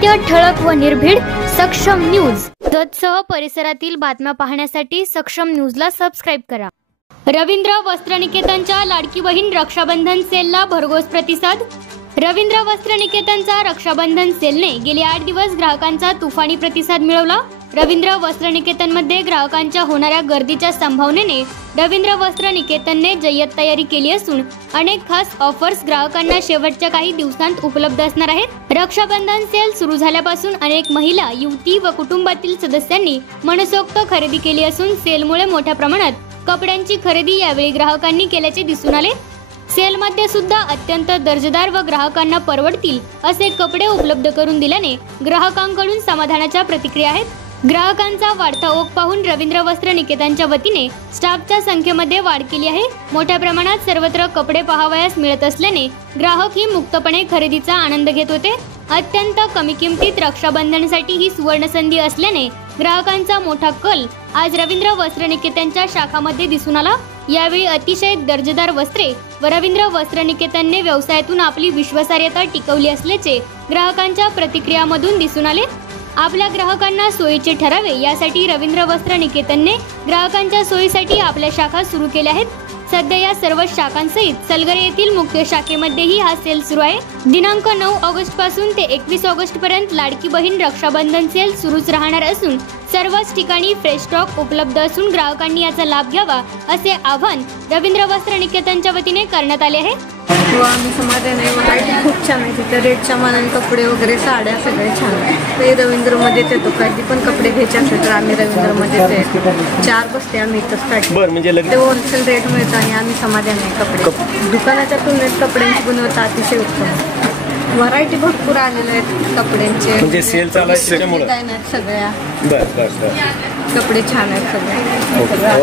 सत्य, ठळक व निर्भीड सक्षम न्यूज. जतसह परिसरातील बातम्या पाहण्यासाठी सक्षम न्यूजला सबस्क्राइब करा. रवींद्र वस्त्रनिकेतनच्या लाडकी बहीण रक्षाबंधन सेलला भरघोस प्रतिसाद. रवींद्र वस्त्रनिकेतनचा रक्षाबंधन सेलने गेले 8 दिवस ग्राहकांचा तुफानी प्रतिसाद मिळवला. रवींद्र वस्त्रनिकेतनमध्ये ग्राहकांच्या होणाऱ्या गर्दीच्या संभावनेने रवींद्र वस्त्रनिकेतनने जय्यत तयारी केली असून अनेक खास ऑफर्स ग्राहकांना शेवटच्या काही दिवसांत उपलब्ध असणार आहेत. रक्षाबंधन सेल सुरू झाल्यापासून अनेक महिला, युवती व कुटुंबातील सदस्यांनी मनसोक्त खरेदी केली असून सेलमुळे मोठ्या प्रमाणात कपड्यांची खरेदी यावेळी ग्राहकांनी केल्याचे दिसून आले. सेलमध्ये सुद्धा अत्यंत दर्जेदार व ग्राहकांना परवडतील असे कपडे उपलब्ध करून दिल्याने ग्राहकांकडून समाधानाच्या प्रतिक्रिया आहेत. ग्राहकांचा वाढता ओघ पाहून रवींद्र वस्त्रनिकेतनच्या वतीने स्टाफच्या संख्येमध्ये वाढ केली आहे. मोठ्या प्रमाणात सर्वत्र कपडे पाहावयास मिळत असल्याने ग्राहक ही मुक्तपणे खरेदीचा आनंद घेत होते. अत्यंत कमी किमतीत रक्षाबंधनसाठी ही सुवर्ण संधी असल्याने ग्राहकांचा मोठा कल आज रवींद्र वस्त्रनिकेतनच्या शाखामध्ये दिसून आला. यावेळी अतिशय दर्जेदार वस्त्रे व रवींद्र वस्त्रनिकेतनने व्यवसायातून आपली विश्वासार्हता टिकवली असल्याचे ग्राहकांच्या प्रतिक्रियामधून दिसून आले. आपल्या ग्राहकांना सोयीचे ठरावे यासाठी रवींद्र वस्त्रनिकेतनने ग्राहकांच्या सोयीसाठी आपल्या शाखा सुरू केल्या आहेत. सध्या या सर्व शाखांसहित सलगरे येथील मुख्य शाखेमध्येही हा सेल सुरू आहे. दिनांक 9 ऑगस्ट पासून ते 21 ऑगस्ट पर्यंत लाडकी बहीण रक्षाबंधन सेल सुरूच राहणार असून सर्वच ठिकाणी फ्रेश स्टॉक उपलब्ध असून ग्राहकांनी याचा लाभ घ्यावा असे आवाहन रवींद्र वस्त्रनिकेतनच्या वतीने करण्यात आले आहे. आम्ही समाधान आहे. व्हरायटी खूप छान आहे. तिथे रेटच्या मानाने कपडे वगैरे, साड्या सगळे छान आहे. ते रवींद्रमध्येच येतो. कधी पण कपडे घ्यायचे असेल तर आम्ही रवींद्रमध्येच येतो. 4 बसते आम्ही इथंच काढतो. बरं, म्हणजे ते होलसेल रेट मिळतं आणि आम्ही समाधान आहे. कपडे दुकानाच्या तुलनेत कपड्यांची गुणवत्ता अतिशय उत्तम. व्हरायटी भरपूर आलेल्या आहेत कपड्यांचे. म्हणजे सेल चालायचे डिझाईन आहेत सगळ्या. बरं कपडे छान आहेत सगळे.